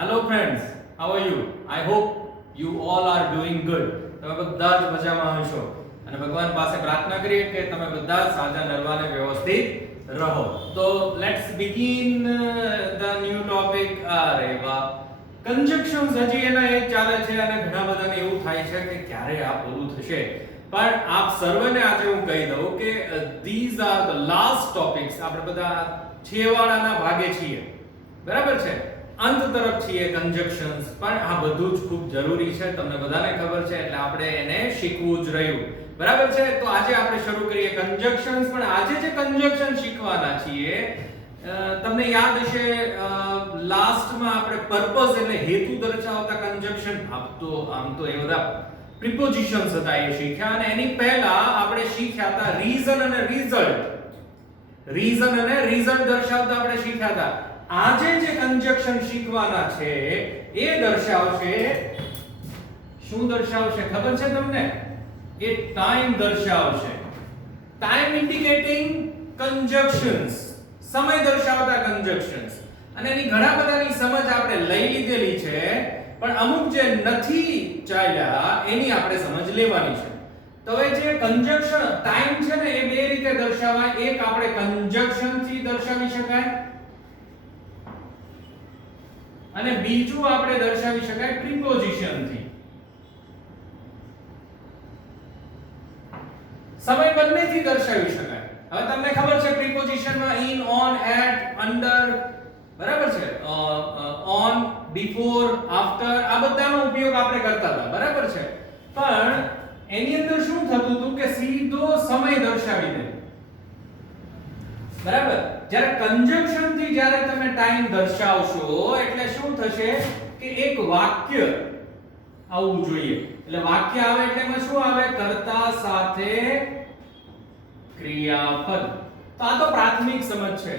Hello friends, how are you? I hope you all are doing good. તમે બધા જ મજામાં હશો અને ભગવાન પાસે પ્રાર્થના કરીએ કે તમે બધા સાજા નરવાને વ્યવસ્થિત રહો. તો let's begin the new topic. અરે વાહ, conjunctions હજી એના એ ચાલે છે અને ઘણા બધાને એવું થાય છે કે ક્યારે આ પૂરું થશે. પણ આપ સર્વને આજે હું કહી દઉં કે these are the last topics. આપણે બધા છેવાડાના ભાગે છીએ, બરાબર છે, અંત તરફ છીએ conjunctions, પણ આ બધું જ ખૂબ જરૂરી છે, તમને બધાને ખબર છે, એટલે આપણે એને શીખવું જ રહ્યું, બરાબર છે. તો આજે આપણે શરૂ કરીએ conjunctions. પણ આજે જે conjunction શીખવાના છીએ, તમને યાદ હશે લાસ્ટમાં આપણે purpose એટલે હેતુ દર્શાવતા conjunction, આમ તો એ બધા prepositions હતા એ શીખ્યા, અને એની પહેલા આપણે શીખ્યા હતા reason અને result. રીઝન અને રિઝલ્ટ દર્શાવતા આપણે શીખ્યા હતા. આજે જે કંજક્શન શીખવાના છે એ દર્શાવશે, શું દર્શાવશે ખબર છે તમને? એ ટાઈમ દર્શાવશે. ટાઈમ ઇન્ડિકેટિંગ કંજક્શન્સ, સમય દર્શાવતા કંજક્શન્સ. અને એની ઘણા બધાની સમજ આપણે લઈ લીધેલી છે, પણ અમુક જે નથી ચાલ્યા એની આપણે સમજ લેવાની છે. તો હવે જે કંજક્શન ટાઈમ છે ને એ બે રીતે દર્શાવાય. એક આપણે કંજક્શન થી દર્શાવી શકાય અને બીજું આપણે દર્શાવી શકાય પ્રિપોઝિશન થી. સમય બંનેથી દર્શાવી શકાય. હવે તમને ખબર છે પ્રિપોઝિશન માં ઇન, ઓન, એટ, અંડર, બરાબર છે, ઓન, બિફોર, આફ્ટર, આ બધાનો ઉપયોગ આપણે કરતા હતા, બરાબર છે. પણ એની અંદર શું થતું હતું કે સીધો સમય દર્શાવી દે, બરાબર. જ્યારે કંજક્શન થી જ્યારે તમે ટાઈમ દર્શાવશો એટલે શું થશે કે એક વાક્ય આવવું જોઈએ. એટલે વાક્ય આવે એટલે એમાં શું આવે? કર્તા સાથે ક્રિયાપદ. તો આ તો પ્રાથમિક સમજ છે.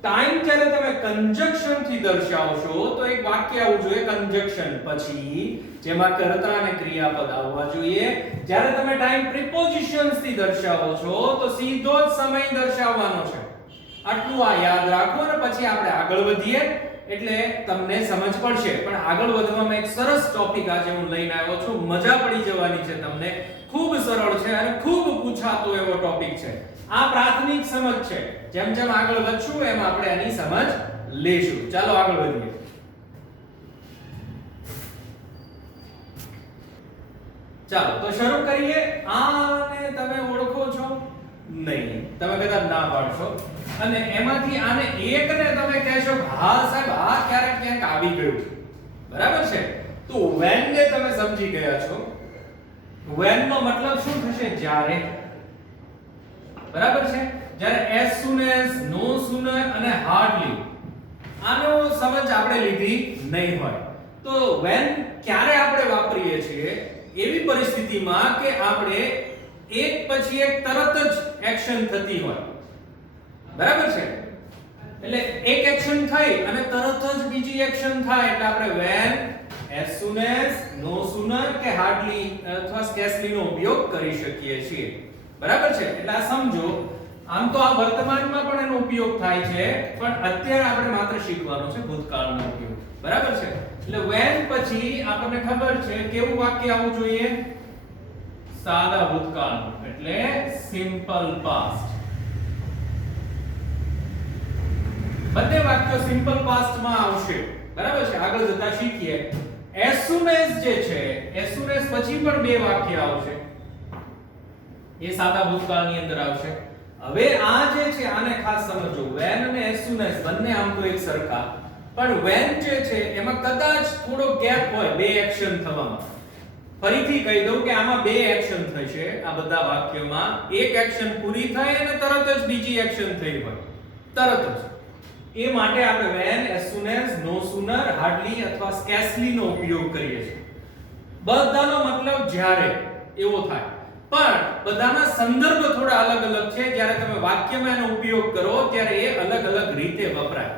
ટાઈમ જ્યારે તમે કંજક્શન થી દર્શાવશો તો એક વાક્ય આવવું જોઈએ કંજક્શન પછી, જેમાં કર્તા અને ક્રિયાપદ આવવા જોઈએ. જ્યારે તમે ટાઈમ પ્રિપોઝિશન્સ થી દર્શાવો છો તો સીધો જ સમય દર્શાવવાનો છે. આટલું આ યાદ રાખો અને પછી આપણે આગળ વધીએ એટલે તમને સમજ પડશે. પણ આગળ વધવામાં એક સરસ ટોપિક આજે હું લઈને આવ્યો છું, મજા પડી જવાની છે તમને. ખૂબ સરળ છે અને ખૂબ પૂછાતો એવો ટોપિક છે. આ પ્રાથમિક સમજ છે. જેમ જેમ આગળ વધશું એમ આપણે આની સમજ લેશું. ચાલો આગળ વધીએ. ચાલો તો શરૂ કરીએ. આને તમે ઓળખો છો? નહીં, તમે કદાચ ના પાડશો. અને એમાંથી આને એકને તમે કહેશો હા સાહેબ આ ક્યારેક ક્યાંક આવી ગયું, બરાબર છે. તો when ને તમે સમજી ગયા છો. when નો મતલબ શું થશે? જ્યારે, બરાબર છે. જ્યારે as soon as, no sooner અને hardly, આનો સમજ આપણે લીધી નહીં હોય. તો when ક્યારે આપણે વાપરીએ છીએ? એવી પરિસ્થિતિમાં કે આપણે એક પછી એક તરત જ એક્શન થતી હોય, બરાબર છે. એટલે એક એક્શન થઈ અને તરત જ બીજી એક્શન થાય એટલે આપણે when, as soon as, no sooner કે hardly અથવા scarcely નો ઉપયોગ કરી શકીએ છીએ, બરાબર છે. એટલે આ સમજો. આમ તો આ વર્તમાનમાં પણ એનો ઉપયોગ થાય છે, પણ અત્યારે આપણે માત્ર શીખવાનું છે ભૂતકાળનો ઉપયોગ, બરાબર છે. એટલે when પછી આપણને ખબર છે કેવું વાક્ય આવવું જોઈએ? સાદા ભૂતકાળનું, એટલે સિમ્પલ પાસ્ટ. બંને વાક્યો સિમ્પલ પાસ્ટ માં આવશે, બરાબર છે. આગળ જતા શીખીએ. as soon as જે છે, as soon as પછી પણ બે વાક્ય આવશે, એ સાદા ભૂતકાળની અંદર આવશે. હવે આ જે છે આને ખાસ સમજો. when અને as soon as બંને આમ તો એક સરખા, પણ when જે છે એમાં કદાચ થોડો ગેપ હોય બે એક્શન થવામાં. ફરીથી કહી દઉં કે આમાં બે એક્શન થશે આ બધા વાક્યોમાં. એક એક્શન પૂરી થાય અને તરત જ બીજી એક્શન થઈ હોય, તરત જ. એ માટે આપણે when, as soon as, no sooner, hardly અથવા scarcely નો ઉપયોગ કરીએ છીએ. બધાનો મતલબ જ્યારે એવો થાય, પણ બધાના સંદર્ભ થોડા અલગ અલગ છે. જ્યારે તમે વાક્યમાં એનો ઉપયોગ કરો ત્યારે એ અલગ અલગ રીતે વપરાય.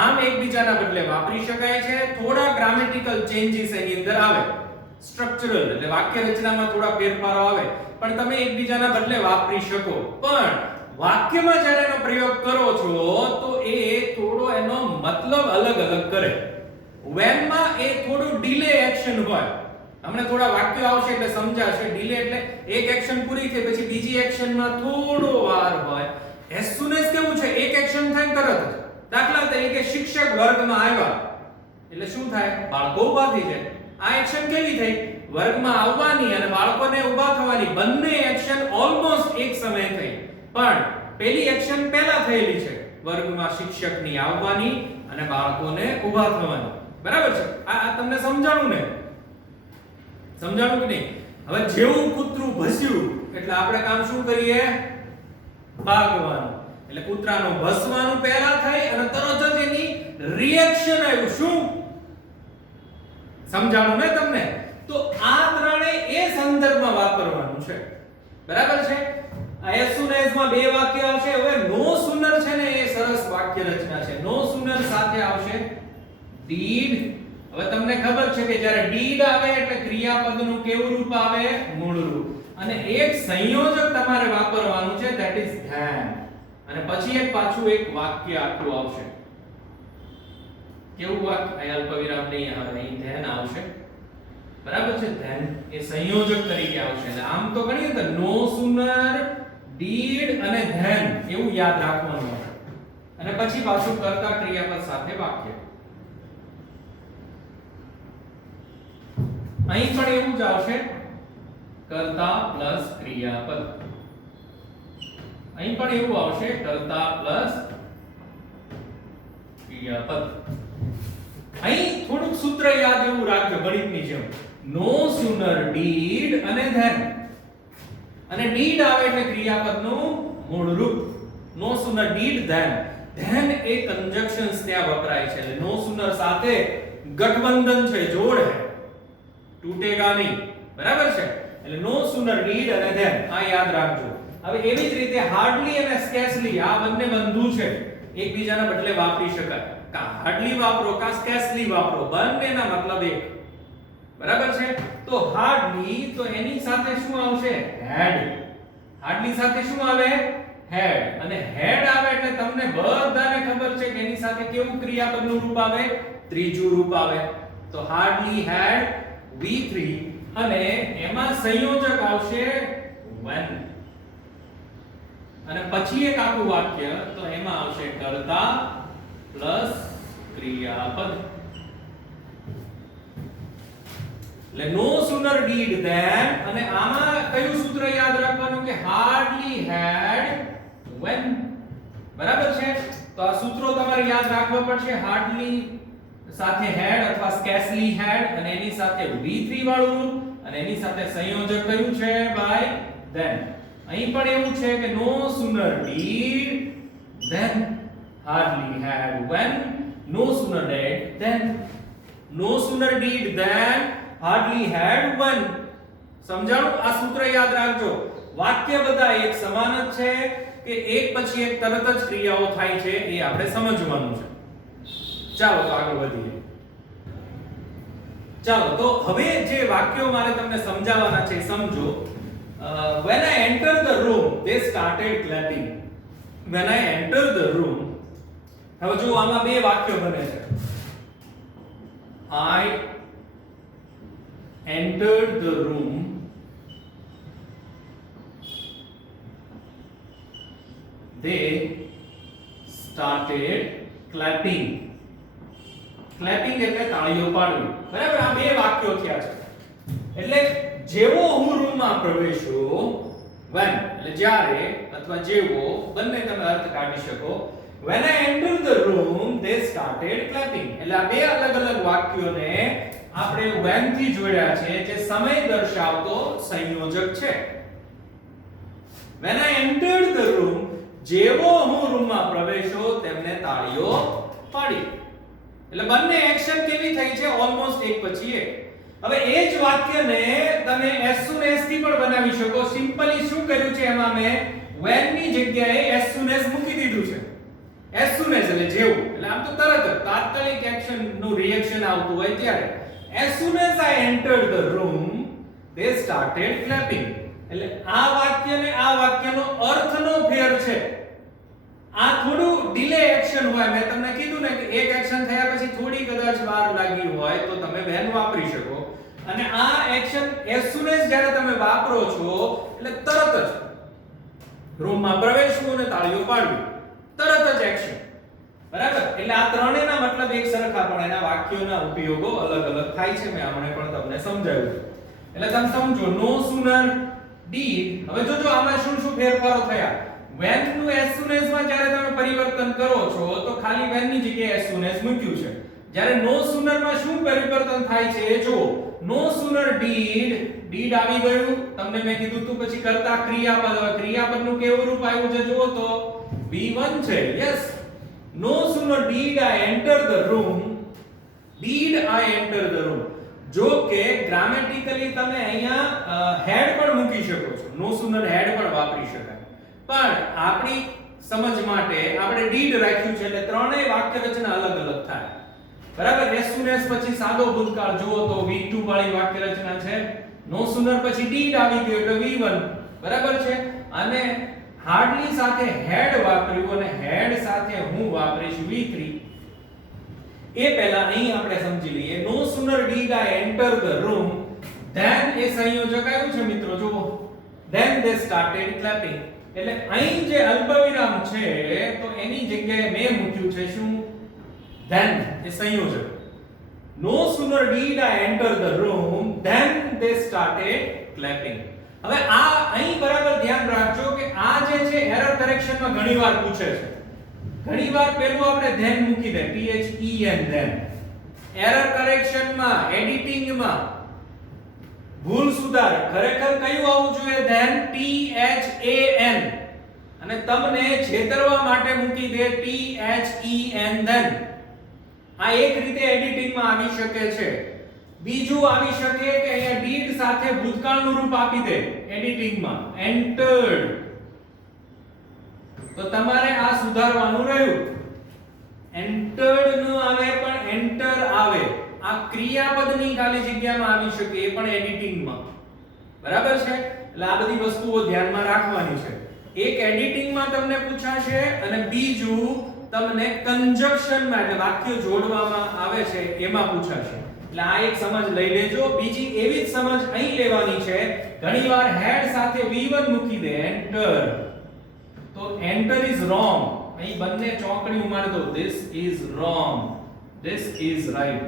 આમ એકબીજાના બદલે વાપરી શકાય છે. થોડા ગ્રામેટિકલ ચેન્જીસ એની અંદર આવે, સ્ટ્રક્ચરલ એટલે વાક્ય રચનામાં થોડા ફેરફારો આવે, પણ તમે એકબીજાના બદલે વાપરી શકો. પણ વાક્યમાં જ્યારે એનો પ્રયોગ કરો છો તો એ થોડો એનો મતલબ અલગ અલગ કરે. when માં એ થોડું ડિલે એક્શન હોય. તમને થોડા વાક્યો આવશે એટલે સમજાશે. ડિલે એટલે એક એક્શન પૂરી થઈ પછી બીજી એક્શનમાં થોડો વાર હોય. as soon as કેવું છે, એક એક્શન થાય તરત જ. દાખલા તરીકે શિક્ષક વર્ગમાં આવ્યા એટલે શું થાય, બાળકો ઊભા થઈ જાય. આ એક્શન કેવી થઈ, વર્ગમાં આવવાની અને બાળકોને ઊભા થવાની બંને એક્શન ઓલમોસ્ટ એક સમયે થઈ. પણ પહેલી એક્શન પહેલા થયેલી છે, વર્ગમાં શિક્ષકની આવવાની અને બાળકોને ઊભા થવાની. બરાબર છે? આ તમને સમજાણું ને? સમજાણું કે નહીં? હવે જેવું કૂતરું ભસ્યું એટલે આપણે કામ શું કરીએ, ભાગવાનું. એટલે કૂતરાનું ભસવાનું પહેલા થઈ અને તરત જ એની રિએક્શન આવ્યું. શું સમજાણું ને તમને? તો આ ત્રણેય એ સંદર્ભમાં વાપરવાનું છે. બરાબર છે? આ as soon as માં બે વાક્ય આવશે. હવે no sooner છે ને એ સરસ વાક્ય રચના છે. no sooner સાથે આવશે did. હવે તમને ખબર છે કે જ્યારે did આવે એટલે ક્રિયાપદનું કેવું રૂપ આવે, મૂળ રૂપ. અને એક સંયોજક તમારે વાપરવાનું છે, that is than. અને પછી એક પાછું એક વાક્ય આખું આવશે. કેવું વાક્ય? અહીં અલ્પવિરામ નહીં આવે, અહીં than આવશે. બરાબર છે? than એ સંયોજક તરીકે આવશે. એટલે આમ તો ગણીએ તો no sooner did અને than એવું યાદ રાખવાનું છે. અને પછી પાછું કર્તા ક્રિયાપદ સાથે વાક્ય. અહીં પણ એવું જ આવશે, કર્તા પ્લસ ક્રિયાપદ. અહીં પણ એવું આવશે, કર્તા પ્લસ ક્રિયાપદ. અહીં થોડુંક સૂત્ર યાદ એવું રાખજો ગણિતની જેમ. no sooner did અને then. અને did આવે એટલે ક્રિયાપદનું મૂળ રૂપ. no sooner did then. then એ કંજક્શન્સ ત્યાં વપરાય છે. એટલે no sooner સાથે ગઠબંધન છે, જોડ છે, તૂટેગા નહીં. બરાબર છે? એટલે no sooner did અને then આ યાદ રાખજો. હવે એવી જ રીતે hardly અને scarcely આ બંને બંધુ છે, એકબીજાના બદલે વાપરી શકાય. કા hardly વાપરો કા scarcely વાપરો, બંનેના મતલબ એક. બરાબર છે? તો hardly તો એની સાથે શું આવશે, had. hardly સાથે શું આવે, had. અને had આવે એટલે તમને બધાને ખબર છે કે એની સાથે કેવું ક્રિયાપદનું રૂપ આવે, ત્રીજું રૂપ આવે. તો hardly had V3 અને એમાં સંયોજક આવશે when. અને પછી એક આખું વાક્ય, તો એમાં આવશે કર્તા પ્લસ ક્રિયાપદ. એટલે no sooner did then અને આમાં કયું સૂત્ર યાદ રાખવાનું કે hardly had when. બરાબર છે? તો આ સૂત્રો તમારે યાદ રાખવા પડશે. hardly સાથે had અથવા scarcely had અને એની સાથે V3 વાળું રૂપ અને એની સાથે સંયોજક કયું છે by then. અહીં પણ એવું છે કે no sooner did then hardly had when. no sooner did then. no sooner did then hardly had when. સમજાણું? આ સૂત્ર યાદ રાખજો. વાક્ય બધા એક સમાન જ છે કે એક પછી એક તરત જ ક્રિયાઓ થાય છે એ આપણે સમજવાનું છે. ચાલો તો આગળ વધીએ. ચાલો તો હવે જે વાક્યો મારે તમને સમજાવવાના છે સમજો. when I entered the room they started clapping. when I entered the room, હવે જો આમાં બે વાક્યો બને છે. I entered the room they started clapping. clapping એટલે તાળીઓ પાડવી. બરાબર? આ બે વાક્યો થયા છે. એટલે જેવો હું રૂમમાં પ્રવેશ્યો, when એટલે જ્યારે અથવા જેવો, બંને તમે અર્થ કાઢી શકો. when I entered the room they started clapping. એટલે આ બે અલગ અલગ વાક્યોને આપણે when થી જોડ્યા છે, જે સમય દર્શાવતો સંયોજક છે. when I entered the room, જેવો હું રૂમમાં પ્રવેશ્યો તેમને તાળીઓ પાડી. એટલે બંને એક્શન કેવી થઈ છે, ઓલમોસ્ટ એક પછી એક. હવે એ જ વાક્યને તમે as soon as થી પણ બનાવી શકો. સિમ્પલી શું કર્યું છે એમાં મેં when ની જગ્યાએ as soon as મૂકી દીધું છે. as soon as એટલે જેવું, એટલે આમ તો તરત જ તાત્કાલિક એક્શન નું રિએક્શન આવતું હોય ત્યારે. as soon as I entered the room they started clapping. એટલે આ વાક્ય ને આ વાક્યનો અર્થનો ફેર છે. આ થોડું ડિલે એક્શન હોય. મેં તમને કીધું ને કે એક એક્શન થયા પછી થોડી કદાચ જ વાર લાગી હોય તો તમે when વાપરી શકો. અને આ એક્શન as soon as જ્યારે તમે વાપરો છો એટલે તરત જ રૂમમાં પ્રવેશવું અને તાળીઓ પાડવી, તરત જ એક્શન. બરાબર? એટલે આ ત્રણેયના મતલબ એક સરખા પણ એના વાક્યોના ઉપયોગો અલગ અલગ થાય છે. મેં હમણાં પણ તમને સમજાવ્યું. એટલે તમે સમજો no sooner did. હવે જોજો આમાં શું શું ફેરફારો થયા. when નું as soon as માં જ્યારે તમે પરિવર્તન કરો છો તો ખાલી when ની જગ્યાએ as soon as મૂક્યું છે. જ્યારે no sooner માં શું પરિવર્તન થાય છે એ જુઓ. no sooner did આવી ગયું. તમને મેં કીધું તું પછી કરતા ક્રિયાપદ. હવે ક્રિયાપદનું કેવું રૂપ આવ્યું છે જુઓ તો V1 છે. Yes. no sooner did I enter the room. did I enter the room. જો કે ગ્રામેટિકલી તમે અહીંયા હેડ પણ મૂકી શકો છો. no sooner હેડ પણ વાપરી શકાય. પણ આપણી સમજ માટે આપણે did રાખ્યું છે એટલે ત્રણેય વાક્ય રચના અલગ અલગ થાય. બરાબર? as soon as પછી સાદો ભૂતકાળ જુઓ તો V2 વાળી વાક્ય રચના છે. no sooner પછી did આવી ગયું એટલે V1. બરાબર છે? અને હાર્ડલી સાથે હેડ વાપર્યું અને હેડ સાથે હું વાપરીશ V3. એ પહેલા અહીં આપણે સમજી લઈએ. no sooner did I enter the room then એ સંયોજક આવ્યું છે મિત્રો જુઓ. then they started clapping. એટલે અહીં જે અલ્પવિરામ છે તો એની જગ્યાએ મેં મૂક્યું છે શું? then એ સંયોજક. no sooner did I enter the room then they started clapping. હવે આ અહીં બરાબર ધ્યાન રાખજો કે આ જે છે એરર કરેક્શનમાં ઘણીવાર પૂછે છે. ઘણીવાર પહેલું આપણે then મૂકી દે then then. એરર કરેક્શનમાં એડિટિંગમાં ભૂલ સુધાર ખરેખર કયું આવવું જોઈએ? then અને તમને છેતરવા માટે મૂકી દે then. આ એક રીતે એડિટિંગમાં આવી શકે છે. બીજું આવી શકે કે અહીંયા did સાથે ભૂતકાળનું રૂપ આપી દે એડિટિંગમાં entered. તો તમારે આ સુધારવાનું રહ્યું. entered ન આવે પણ enter આવે. આ ક્રિયાપદની ખાલી જગ્યામાં આવી શકે એ પણ એડિટિંગમાં. બરાબર છે? એટલે આ બધી વસ્તુઓ ધ્યાનમાં રાખવાની છે. એક એડિટિંગમાં તમને પૂછાશે અને બીજું તમને કંજક્શનમાં એટલે વાક્ય જોડવામાં આવે છે એમાં પૂછાશે. એટલે આ એક સમજ લઈ લેજો. બીજી એવી જ સમજ અહીં લેવાની છે. ઘણીવાર હેડ સાથે V1 મૂકી દે enter. તો enter is wrong. અહીં બંને ચોકડી ઉમારી દો. this is wrong, this is right.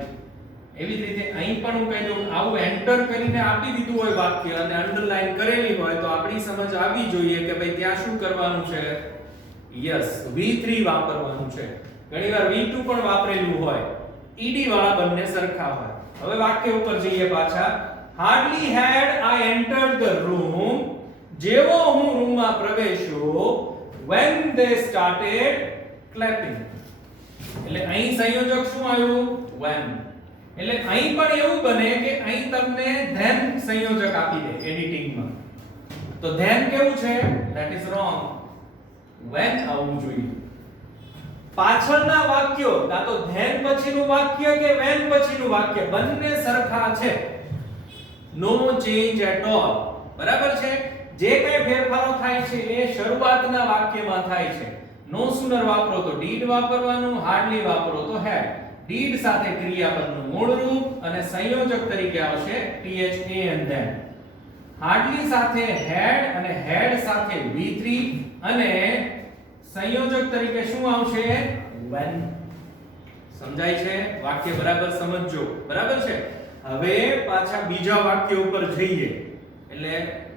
એવી જ રીતે અહીં પણ હું કહી દઉં આવું એન્ટર કરીને આપી દીધું હોય વાક્ય અને અંડરલાઈન કરેલી હોય તો આપણી સમજ આવી જોઈએ કે ભાઈ ત્યાં શું કરવાનું છે? યસ, V3 વાપરવાનું છે. ઘણીવાર V2 પણ વાપરેલું હોય. ed વાળા બંને સરખા હોય. હવે વાક્ય ઉપર જઈએ પાછા. hardly had I entered the room. જેવો હું રૂમમાં પ્રવેશ્યો when they started clapping. એટલે અહીં સંયોજક શું આવ્યું? when. એટલે અહીં પણ એવું બને કે અહીં તમને then સંયોજક આપી દે એડિટિંગમાં. તો then કેવું છે? that is wrong. when આવવું જોઈએ. પાછળના વાક્યો કાં તો then પછીનું વાક્ય કે when પછીનું વાક્ય બંને સરખા છે. no change at all. બરાબર છે? જે કઈ ફેરફારો થાય છે એ શરૂઆતના વાક્યમાં થાય છે. no sooner વાપરો તો did વાપરવાનું, hardly વાપરો તો had. did સાથે ક્રિયાપદનું મૂળ રૂપ અને સંયોજક તરીકે આવશે and then. hardly સાથે had અને had સાથે V3 અને સંયોજક તરીકે શું આવશે? when. સમજાય છે? વાક્ય બરાબર સમજજો. બરાબર છે? હવે પાછા બીજા વાક્ય ઉપર જઈએ એટલે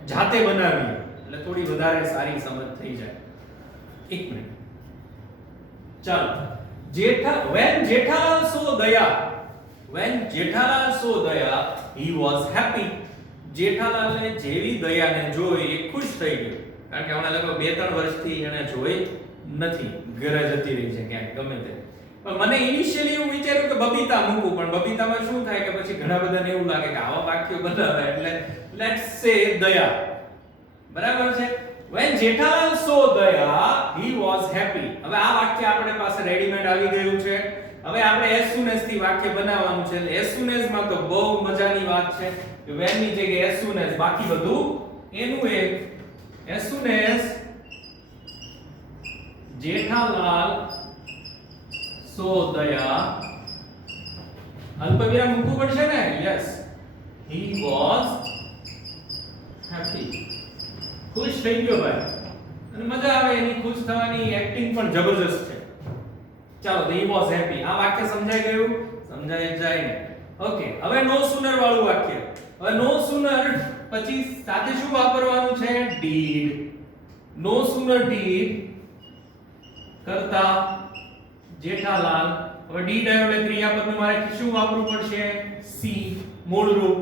જાતે બનાવીએ એટલે થોડી વધારે સારી સમજ થઈ જાય. એક મિનિટ. ચાલો. when Jethalal saw Daya he was happy. જેઠાલાલને જેવી દયાને જોઈ એ ખુશ થઈ ગયો. કારણ કે હમણાં લગભગ 2-3 વર્ષથી એને જોઈ નથી. ઘરે જતી રહી છે ક્યાંક ગમે તે. પણ મને ઇનિશિયલી એવું વિચાર્યું કે બબીતા મૂકું પણ બબીતામાં શું થાય કે પછી ઘણા બધાને એવું લાગે કે આવા વાક્યો બનાવે એટલે લેટ્સ સે દયા. બરાબર છે? when Jethalal saw Daya he was happy. હવે આ વાક્ય આપણે પાસે રેડીમેડ આવી ગયું છે. હવે આપણે as soon as થી વાક્ય બનાવવાનું છે. એટલે as soon as માં તો બહુ મજાની વાત છે કે when ની જગ્યાએ as soon as બાકી બધું એનું એક. as soon as Jethalal saw Daya અલ્પવિરામ મૂકવું પડશે ને. Yes, he was happy. ખુશ થઈ ગયો ભાઈ, અને મજા આવે એની ખુશ થવાની એક્ટિંગ પણ જબરજસ્ત છે. ચાલો, he was happy. આ વાક્ય સમજાઈ ગયું? સમજાઈ જાય ને? ઓકે, હવે નો સુનર વાળું વાક્ય. હવે નો સુનર પછી સાથે શું વાપરવાનું છે? did. નો સુનર did કરતા જેઠાલાલ. હવે did આવ્યો એટલે ક્રિયાપદનું મારે શું વાપરવું પડશે? see, મૂળ રૂપ.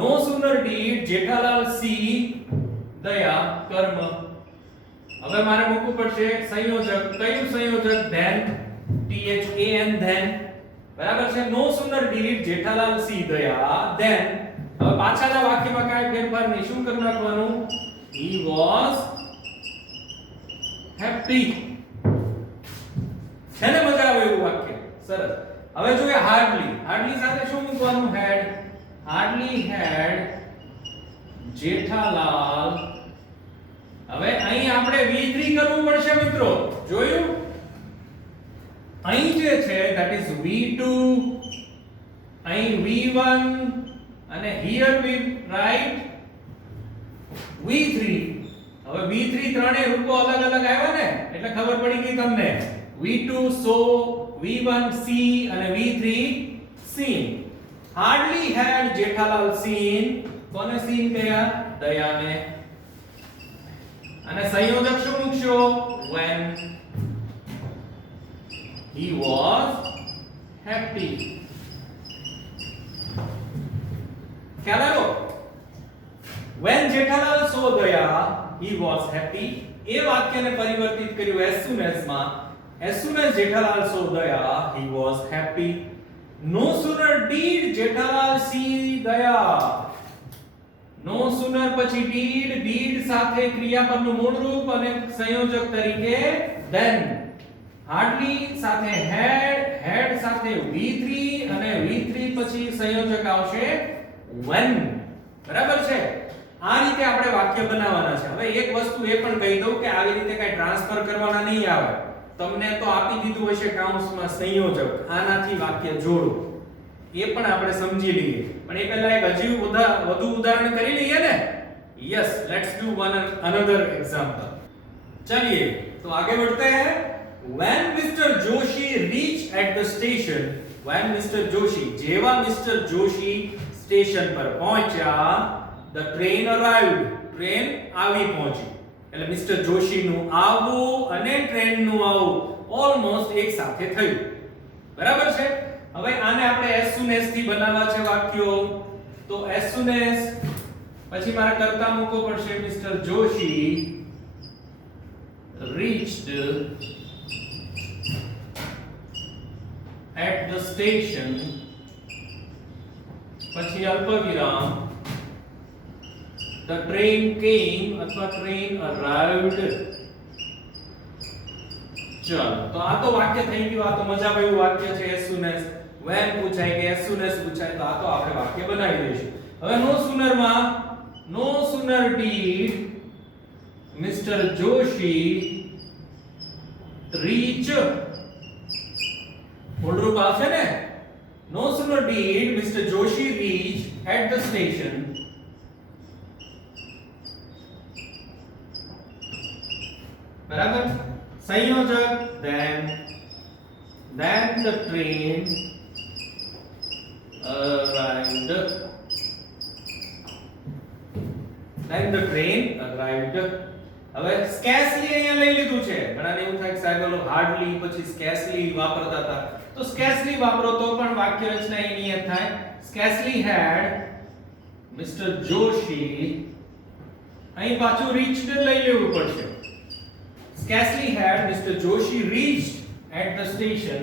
નો સુનર did જેઠાલાલ see દયા કર્મ. હવે મારે મૂકવું પડશે સંયોજક. કયું સંયોજક? then, then, then. બરાબર છે? નો સુનર did જેઠાલાલ see દયા then. હવે પાછળના વાક્યમાં કાંઈ ફેરફાર નહીં. શું કરી નાખવાનું? he was happy. છે ને મજા આવે એવું વાક્ય? સરસ. હવે જોઈએ hardly. hardly સાથે શું મૂકવાનું? had. hardly had Jethalal. હવે અહીં આપણે V3 કરવું પડશે મિત્રો. જોયું? અહીં જે છે that is V2, અહીં V1 અને here we write V3. હવે V3 ત્રણેય રૂપો અલગ અલગ આવ્યા ને, એટલે ખબર પડી ગઈ તમને. V2 so, V1 see અને V3 seen. hardly had Jethalal seen. કોને seen કયા? દયાને. અને સંયોજક શું મૂકશો? when he was happy. ખ્યાલ આવ્યો? when જેઠાલાલ saw દયા he was happy. એ વાક્યને પરિવર્તિત કર્યું as soon as માં. as soon as Jethalal saw દયા he was happy. no sooner did Jethalal see દયા. નો સુનર પછી did સાથે ક્રિયાપદનું મૂળ રૂપ અને સંયોજક તરીકે then. hardly સાથે had સાથે V3 અને V3 પછી સંયોજક આવશે when. બરાબર છે? આ રીતે આપણે વાક્ય બનાવવાના છે. હવે એક વસ્તુ એ પણ કહી દઉં કે આવી રીતે કઈ ટ્રાન્સફર કરવાના નહીં આવે. તમને તો આપી દીધું હશે કાઉન્સમાં સંયોજક, આનાથી વાક્ય જોડો. એ પણ આપણે સમજી લઈએ. પણ એ પહેલા એક હજી વધુ ઉદાહરણ કરી લઈએ ને. Yes, let's do one another example. चलिए तो आगे बढ़ते हैं. when Mr. Joshi reached at the station, when Mr. Joshi જેવા મિસ્ટર જોશી સ્ટેશન પર પહોંચ્યા, the train arrived. ટ્રેન આવી પહોંચી. એટલે મિસ્ટર જોશીનું આવવું અને ટ્રેનનું આવવું ઓલમોસ્ટ એક સાથે થયું. બરાબર છે? હવે આને આપણે as soon as થી બનાવવા છે વાક્યો. તો as soon as પછી મારે કરતા મૂકવો પડશે mister Joshi reached at the station. પછી અલ્પવિરામ the train came અથવા train arrived. ચલો, તો આ તો વાક્ય થઈ ગયું. આ તો મજા આવે એવું વાક્ય છે. as soon as when પૂછાય કે as soon as પૂછાય તો આ તો આપણે વાક્ય બનાવી દઈશું. હવે નો સુનર માં no sooner did Mr. Joshi reach. મૂળ રૂપ આવશે ને? no sooner did Mr. Joshi reach at the station. બરાબર? સંયોજક then the train arrived. then the train arrived. હવે scarcely અહીંયા લઈ લીધું છે. ઘણાને એવું થાય કે સાહેબ ઓલો hardly પછી scarcely વાપરતા હતા. તો scarcely વાપરો તો પણ વાક્ય રચના એની નિયત થાય. scarcely had Mr. Joshi. અહીં પાછું reached લઈ લેવું પડશે. scarcely had Mr. Joshi reached at the station.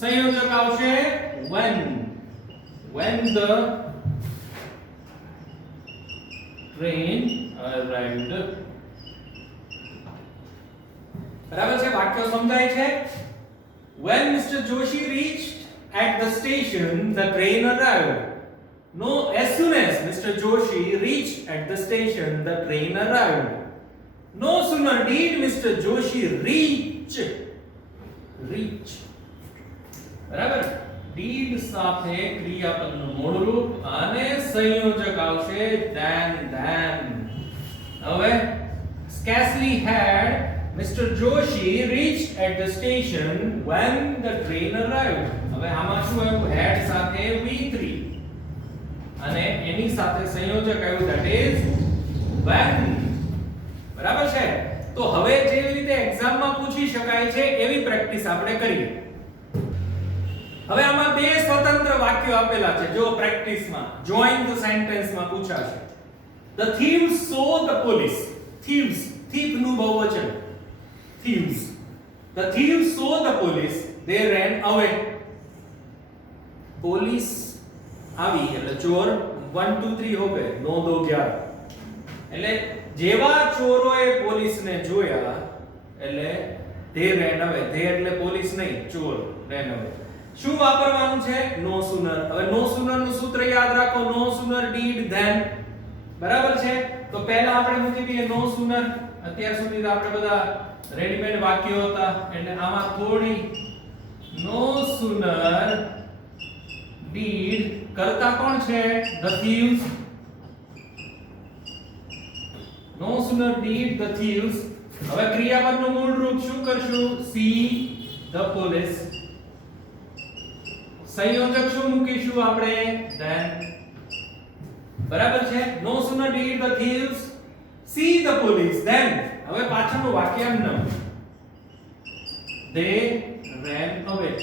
સંયોજક આવશે when the train arrived. બરાબર છે? વાક્ય સમજાય છે? when Mr. Joshi reached at the station the train arrived. No, as soon as Mr. Joshi reached at the station the train arrived. No sooner did Mr. Joshi reach. બરાબર, did સાથે ક્રિયાપદનું મૂળ રૂપ અને સંયોજક આવશે than. હવે scarcely had Mr. Joshi reached at the station when the train arrived. હવે આમાં શું આવ્યું? had સાથે V3 અને એની સાથે સંયોજક આવ્યું that is when. બરાબર છે? તો હવે જેવી રીતે એક્ઝામમાં પૂછી શકાય છે એવી પ્રેક્ટિસ આપણે કરીએ. હવે આમાં બે સ્વતંત્ર વાક્યો આપેલા છે. જો પ્રેક્ટિસમાં જોઈન ધ સેન્ટેન્સમાં પૂછાશે. The thieves saw the police. Thieves, thief નું બહુવચન. Thieves. The thieves saw the police. They ran away. Police આવી એટલે ચોર 1 2 3 હો ગए 9 2 11. એટલે જેવા ચોરોએ પોલીસને જોયા એટલે they ran away. they એટલે પોલીસ નહીં, ચોર ran away. શું વાપરવાનું છે? no sooner. હવે no sooner નું સૂત્ર યાદ રાખો. no sooner did then. બરાબર છે? તો પહેલા આપણે મૂકી દઈએ no sooner. અત્યાર સુધી તો આપણે બધા રેડીમેડ વાક્યો હતા એટલે આમાં થોડી no sooner did કરતા કોણ છે? the thieves. no sooner did the thieves. હવે ક્રિયાપદનું મૂળ રૂપ શું કરશું? see the police. સંયોજક શું મૂકીશું આપણે? then. બરાબર છે? no sooner did the thieves see the police then. હવે પાછળનું વાક્ય એમ ન they ran away.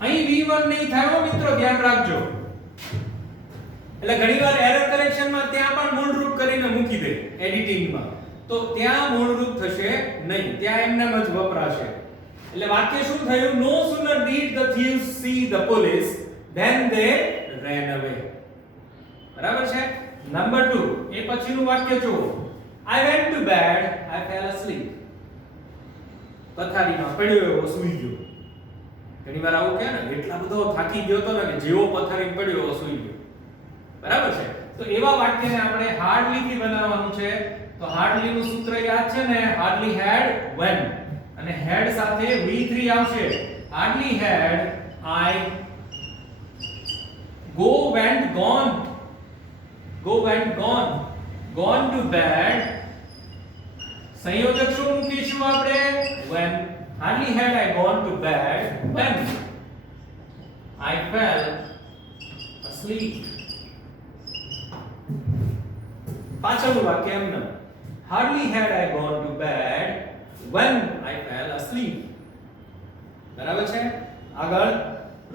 અહીં V1 નહીં થાય મિત્રો, ધ્યાન રાખજો. એટલે ઘણીવાર એરર કરેક્શનમાં ત્યાં પણ મૂળ રૂપ કરીને મૂકી દે એડિટિંગમાં, તો ત્યાં મૂળ રૂપ થશે નહીં, ત્યાં એમનેમ જ વપરાશે. એટલે વાક્ય શું થયું? no sooner did the thieves see the police then they ran away. બરાબર છે? નંબર 2 એ પછીનું વાક્ય જુઓ. I went to bed, I fell asleep. પથારીમાં પડ્યો એવો સૂઈ ગયો. ઘણીવાર આવું કહે ને, એટલા બધો થાકી ગયો તો ને કે જેવો પથારીમાં પડ્યો એવો સૂઈ ગયો. બરાબર છે? તો એવા વાક્યને આપણે હાર્ડલી થી બનાવવાનું છે. તો હાર્ડલી નું સૂત્ર યાદ છે ને? હાર્ડલી had when અને had સાથે V3 આવશે. Hardly had I went gone to bed. સંયોજક શું મૂકીશું આપણે? when. Hardly had I gone to bed when I fell asleep. પાછળનું વાક્ય એમને hardly had I gone to bed when I fell asleep. બરાબર છે? આગળ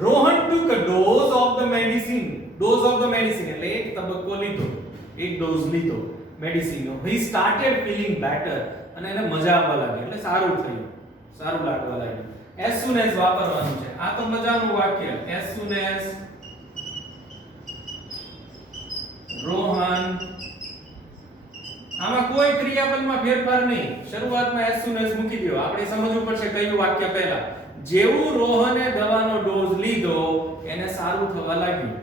Rohan took a dose of the medicine. dose of the medicine એટલે એક તબક્કો લીધો, એક ડોઝ લીધો મેડિસિનનો. he started feeling better અને એને મજા આવવા લાગી એટલે સારું થયું, સારું લાગવા લાગ્યું. as soon as વાપરવાનું છે. આ તો મજાનું વાક્ય. as soon as Rohan. આમાં કોઈ ક્રિયાપદમાં ફેરફાર નહીં. શરૂઆતમાં as soon as મૂકી દો. આપણે સમજવું પડશે કયું વાક્ય પહેલા. જેવું રોહને દવાનો ડોઝ લીધો એને સારું થવા લાગ્યું.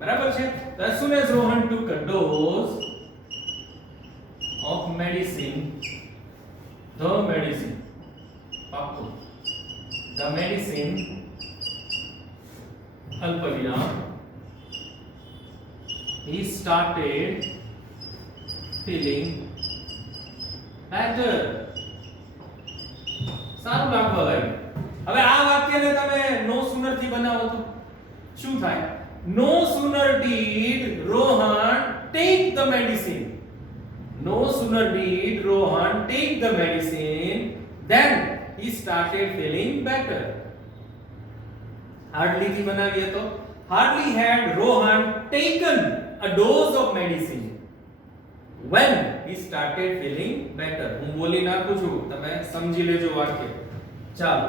બરાબર છે? as soon as Rohan took a dose of medicine, the medicine અલ્પવિરામ, he started feeling better. સારું લાગવા લાગ્યું. હવે આ વાક્યને તમે નો sooner થી બનાવો તો શું થાય? no sooner did Rohan take the medicine. no sooner did Rohan take the medicine then he started feeling better. hardly થી બનાવીએ તો hardly had Rohan taken a dose of medicine when he started feeling better. હું બોલી નાખું છું, તમે સમજી લેજો વાક્ય. ચાલો.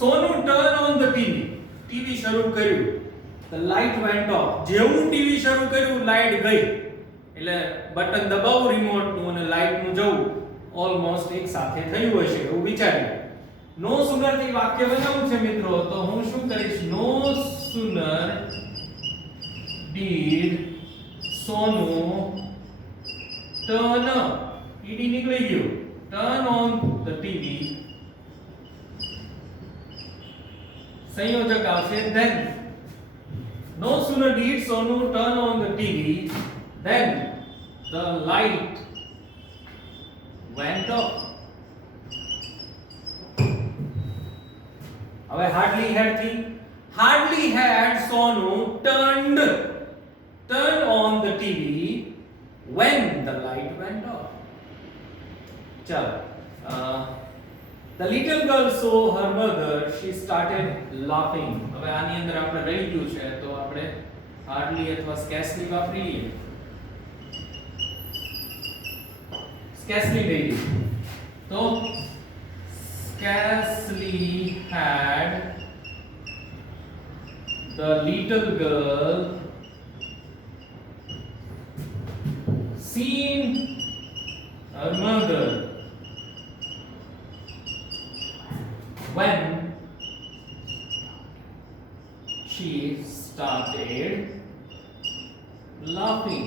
સોનુ turn on the TV. TV શરૂ કર્યું. The light went off. જેવું ટીવી શરૂ કર્યું લાઈટ ગઈ. એટલે બટન દબાવો રિમોટ નું અને લાઈટ નું જવું ઓલમોસ્ટ એક સાથે થયું હશે એવું વિચાર્યું. નો sooner થી વાક્ય બનાવવું છે મિત્રો, તો હું શું કરીશ? no sooner did Sonu turn ed નીકળી ગયું. Turn on the TV. સંયોજક આવશે then. No sooner did Sonu turn on the TV then the light went off. હવે hardly had Sonu turn on the TV when the light went off. ચલો the little girl saw her mother, she started laughing. હવે આની અંદર આપણે રહી ગયું છે તો આપણે hardly અથવા scarcely વાપરી લઈએ. scarcely લઈ લઈએ તો scarcely had the little girl seen her mother when she started laughing.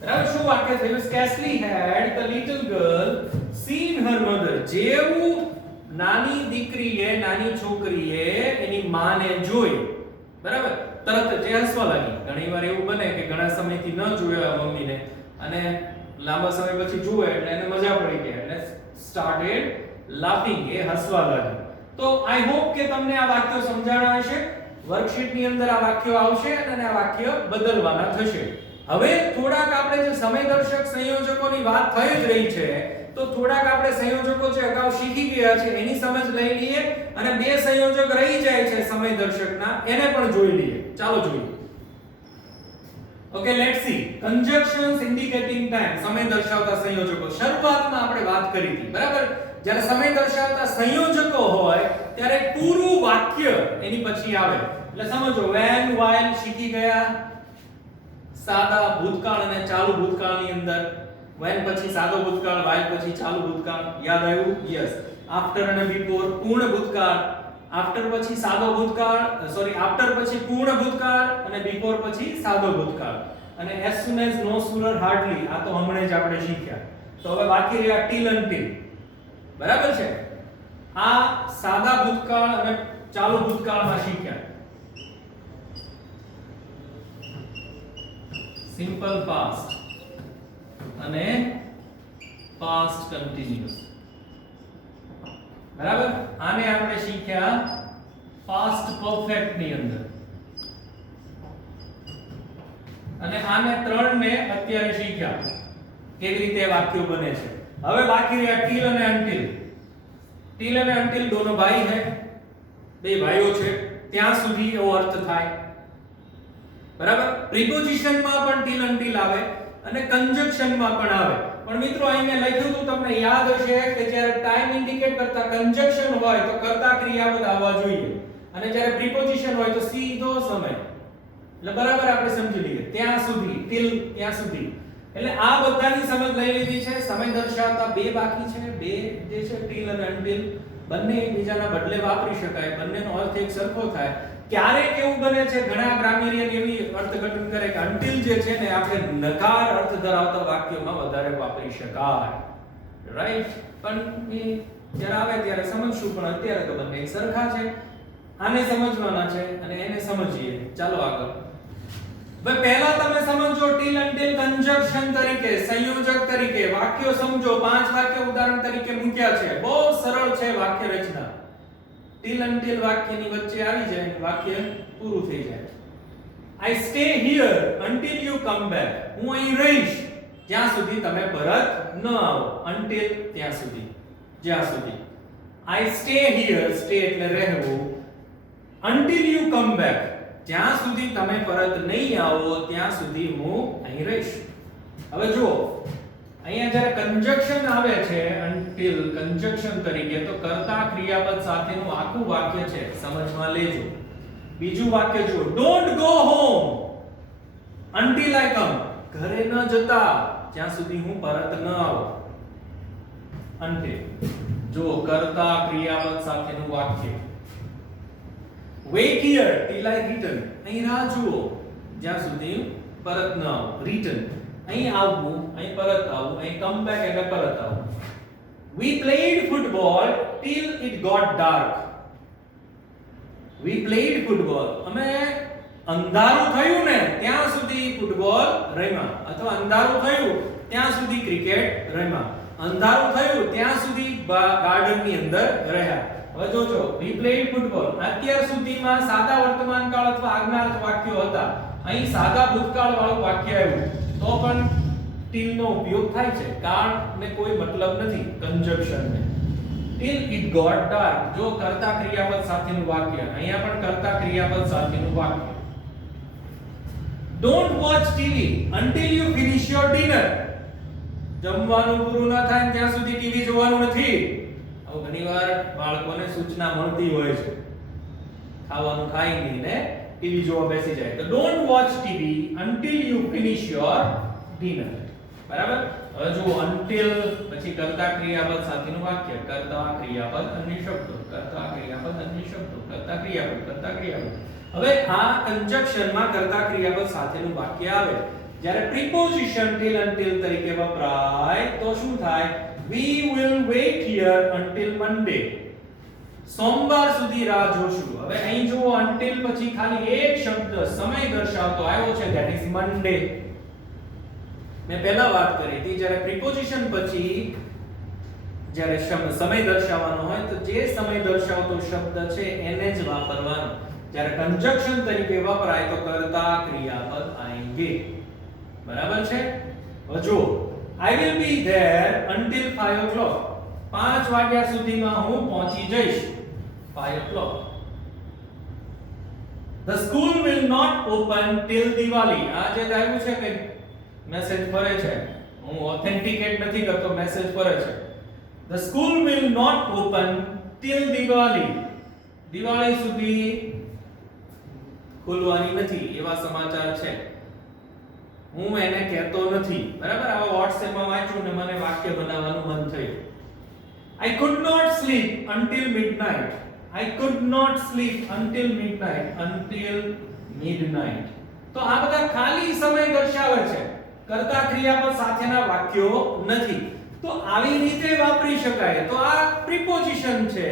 બરાબર શું વાક્ય થયું? scarcely had the little girl seen her mother. જેવું નાની દીકરીએ નાની છોકરીએ એની માને જોઈ, બરાબર, તરત જ હસવા લાગી. ઘણીવાર એવું બને કે ઘણા સમયથી ન જોયા મમ્મીને અને લાંબા સમય પછી જુએ એટલે એને મજા પડી ગઈ એટલે started laughing, એ હસવા લાગી. તો આઈ હોપ કે તમને આ વાક્યો સમજાણા હશે. વર્કશીટ ની અંદર આ વાક્યો આવશે અને આ વાક્ય બદલવાના થશે. હવે થોડાક આપણે જે સમયદર્શક સંયોજકોની વાત થઈ જ રહી છે તો થોડાક આપણે સંયોજકો જે અગાઉ શીખી ગયા છે એની સમજ લઈ લઈએ અને બે સંયોજક રહી જાય છે સમયદર્શકના એને પણ જોઈ લઈએ. ચાલો જોઈએ. Okay, let's see. Conjunctions indicating time, સમય દર્શાવતા સંયોજકો. શરૂઆતમાં આપણે વાત કરી હતી, બરાબર? જ્યારે સમય દર્શાવતા સંયોજકો હોય ત્યારે પૂરું વાક્ય એની પછી આવે. એટલે સમજો when, while શીખી ગયા. સાદા ભૂતકાળ અને ચાલુ ભૂતકાળની અંદર when પછી સાદો ભૂતકાળ, while પછી ચાલુ ભૂતકાળ. યાદ આવ્યું? યસ. after અને before પૂર્ણ ભૂતકાળ. after પછી સાદો ભૂતકાળ, after પછી પૂર્ણ ભૂતકાળ અને before પછી સાદો ભૂતકાળ. અને as soon as, no sooner, hardly આ તો હમણે જ આપણે શીખ્યા. તો હવે બાકી રહ્યા till, until. બરાબર છે? આ સાદા ભૂતકાળ અને ચાલુ ભૂતકાળમાં શીખ્યા. સિમ્પલ પાસ્ટ અને પાસ્ટ કન્ટિન્યુઅસ. બરાબર? આને આપણે શીખ્યા પાસ્ટ પરફેક્ટ ની અંદર. અને આને ત્રણને અત્યારે શીખ્યા કેવી રીતે વાક્યો બને છે. હવે બાકી રહ્યા till અને until. till અને until दोनों भाई है, બે ભાઈઓ છે ત્યાં સુધી એવો અર્થ થાય. બરાબર? પ્રિપોઝિશન માં પણ till until આવે અને કંજક્શન માં પણ આવે. પણ મિત્રો અહીં મેં લખ્યું હતું તમને યાદ હશે કે જ્યારે ટાઈમ ઇન્ડિકેટ કરતા કંજક્શન હોય તો કર્તા ક્રિયાપદ આવવા જોઈએ અને જ્યારે પ્રિપોઝિશન હોય તો સીધો સમય. એટલે બરાબર આપણે સમજી લઈએ ત્યાં સુધી, till ત્યાં સુધી. એટલે આ બધાની સમજ લઈ લીધી છે. સમય દર્શાવતા બે બાકી છે, બે જે છે till અને until, બંને એકબીજાના બદલે વાપરી શકાય, બંનેનો અર્થ એક સરખો થાય. ક્યારેક એવું બને છે ઘણા ગ્રામરિયન એવી અર્થઘટન કરે કે until જે છે ને આપણે નકાર અર્થ ધરાવતા વાક્યોમાં વધારે વાપરી શકાય. રાઈટ? પણ એ જ્યારે આવે ત્યારે સમજશું, પણ અત્યારે તો બંને સરખા છે. આને સમજવાના છે અને એને સમજીએ. ચાલો આગળ. ભાઈ પહેલા તમે સમજો till until કંજક્શન તરીકે, સંયોજક તરીકે વાક્યો સમજો. 5 વાક્ય ઉદાહરણ તરીકે મૂક્યા છે. બહુ સરળ છે વાક્ય રચના. till until વાક્યની વચ્ચે આવી જાય વાક્ય પૂરું થઈ જાય. I stay here until you come back. હું અહીં રહીશ જ્યાં સુધી તમે પરત ન આવો. until ત્યાં સુધી, જ્યાં સુધી. I stay here, stay એટલે રહેવું. until you come back, જ્યાં સુધી તમે પરત નહીં આવો ત્યાં સુધી હું અહીં રહીશ. હવે જુઓ અહીંયા જ્યારે કંજક્શન આવે છે until કંજક્શન તરીકે તો કર્તા ક્રિયાપદ સાથેનું આખું વાક્ય છે, સમજમાં લેજો. બીજું વાક્ય જુઓ, don't go home until I come. ઘરે ન જતા જ્યાં સુધી હું પરત ન આવું. until જો કર્તા ક્રિયાપદ સાથેનું વાક્ય. wait here till I return. અહીં રાહ જુઓ જ્યાં સુધી પરત ન આવવું, રિટર્ન. અહીં આવવું, અહીં પરત આવવું, અહીં કમ બેક એટલે પરત આવવું. We played football till it got dark. We played football. અમે અંધારું થયું ને ત્યાં સુધી ફૂટબોલ રમ્યા, અથવા અંધારું થયું ત્યાં સુધી ક્રિકેટ રમ્યા, અંધારું થયું ત્યાં સુધી ગાર્ડનની અંદર રહ્યા. હવે જોજો, we played football. અત્યાર સુધીમાં સાદા વર્તમાનકાળ અથવા આજ્ઞાર્થ વાક્યો હતા. અહીં સાદા ભૂતકાળ વાળું વાક્ય આવ્યું તો પણ till નો ઉપયોગ થાય છે. કારણ ને કોઈ મતલબ નથી, કંજક્શન ને. till it got dark, જો કર્તા ક્રિયાપદ સાથેનું વાક્ય, અહીંયા પણ કર્તા ક્રિયાપદ સાથેનું વાક્ય. Don't watch TV until you finish your dinner. જમવાનું પૂરું ન થાય ત્યાં સુધી ટીવી જોવાનું નથી. હવે ઘણીવાર બાળકોને સૂચના મળતી હોય છે, ખાવાનું ખાઈ નહીં ને ટીવી જોવા બેસી જાય. તો don't watch TV until you finish your dinner. બરાબર? હવે જો until પછી કર્તા ક્રિયાપદ સાથેનું વાક્ય, કર્તા ક્રિયાપદ અન્ય શબ્દો, કર્તા ક્રિયાપદ અન્ય શબ્દો, કર્તા ક્રિયાપદ, કર્તા ક્રિયાપદ. હવે આ કંજક્શન માં કર્તા ક્રિયાપદ સાથેનું વાક્ય આવે જ્યારે પ્રિપોઝિશન till until તરીકે વપરાય તો શું થાય? We will wait here until Monday. સોમવાર સુધી રાહ જોશું. હવે અહીં જો until પછી ખાલી એક શબ્દ સમય દર્શાવતો આવ્યો છે, that is Monday. મેં પહેલા વાત કરી હતી, જ્યારે પ્રિપોઝિશન પછી જ્યારે સમય દર્શાવવાનો હોય તો જે સમય દર્શાવતો શબ્દ છે એને જ વાપરવાનો. જ્યારે કંજક્શન તરીકે વપરાય તો કર્તા ક્રિયાપદ આएंगे. બરાબર છે? હવે જો I will be there until 5 o'clock. 5 વાગ્યા સુધીમાં હું પહોંચી જઈશ. 5 o'clock. The school will not open till Diwali. આ જે આવ્યું છે કે મેસેજ ફરે છે, હું ઓથેન્ટિકેટ નથી કરતો, મેસેજ ફરે છે. The school will not open till Diwali. Diwali સુધી ખોલવાની નથી એવા સમાચાર છે. હું એને કહેતો નથી. બરાબર? આવા WhatsApp માં વાંચ્યું ને મને વાક્ય બનાવવાનું મન થયું. I could not sleep until midnight. I could not sleep until midnight. Until midnight. તો આ બધા ખાલી સમય દર્શાવે છે, કર્તા ક્રિયાપદ સાથેના વાક્યો નથી. તો આવી રીતે વાપરી શકાય તો આ પ્રિપોઝિશન છે.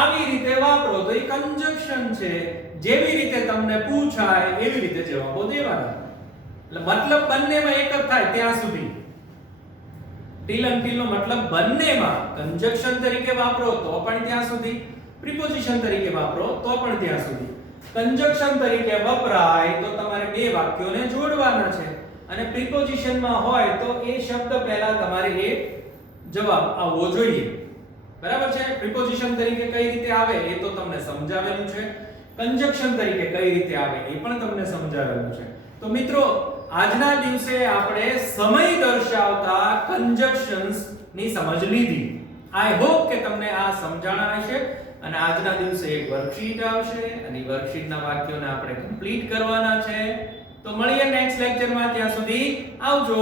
આવી રીતે વાપરો તો એ કંજક્શન છે. જેવી રીતે તમને પૂછાય એવી રીતે જવાબો દેવાના. એટલે મતલબ બંનેમાં એક જ થાય ત્યાં સુધી. till until નો મતલબ બંનેમાં કંજક્શન તરીકે વાપરો તો પણ ત્યાં સુધી, પ્રિપોઝિશન તરીકે વાપરો તો પણ ત્યાં સુધી. કંજક્શન તરીકે વપરાય તો તમારે બે વાક્યોને જોડવાના છે, અને પ્રિપોઝિશન માં હોય તો એ શબ્દ પહેલા તમારે એ જવાબ આવવો જોઈએ. બરાબર છે? પ્રિપોઝિશન તરીકે કઈ રીતે આવે એ તો તમને સમજાવેલું છે, કંજક્શન તરીકે કઈ રીતે આવે એ પણ તમને સમજાવેલું છે. તો મિત્રો, આજના દિવસે આપણે સમય દર્શાવતા કંજક્શન્સ ની સમજ લીધી. આઈ હોપ કે તમને આ સમજાણા હશે. અને આજના દિવસે એક વર્કશીટ આવશે અને વર્કશીટના વાક્યોને આપણે કમ્પ્લીટ કરવાના છે. તો મળીએ નેક્સ્ટ લેક્ચરમાં. ત્યાં સુધી આવજો.